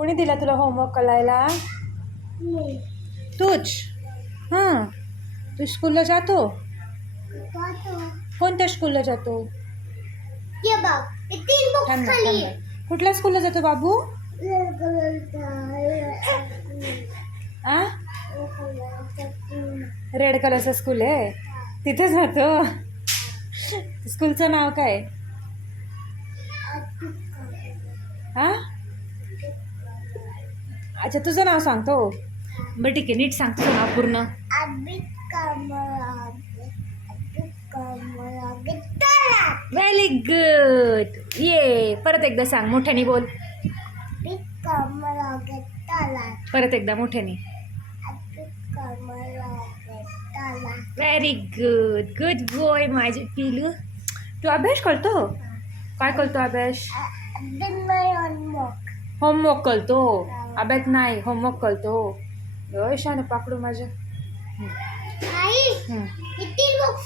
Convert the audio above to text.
कोणी दिला तुला होमवर्क करायला? तूच? हां. तू स्कूलला जातो? कोणत्या स्कूलला जातो? थांब ना, थांब ना. कुठल्या स्कूलला जातो बाबू? आ? रेड कलरचं स्कूल आहे, तिथे जातो. स्कूलचं नाव काय? हा? अच्छा, तुझं नाव सांगतो. बरं ठीक आहे, नीट सांग तुझं नाव पूर्ण. Very good. ये परत एकदा सांग, मोठ्याने बोल. परत एकदा मोठ्याने. Very good. गुड बॉय माझे पिलू. तू अभ्यास करतो? काय करतो अभ्यास? होमवर्क करतो. अभ्यास नाही, होमवर्क करतो. शान पाकडू माझं.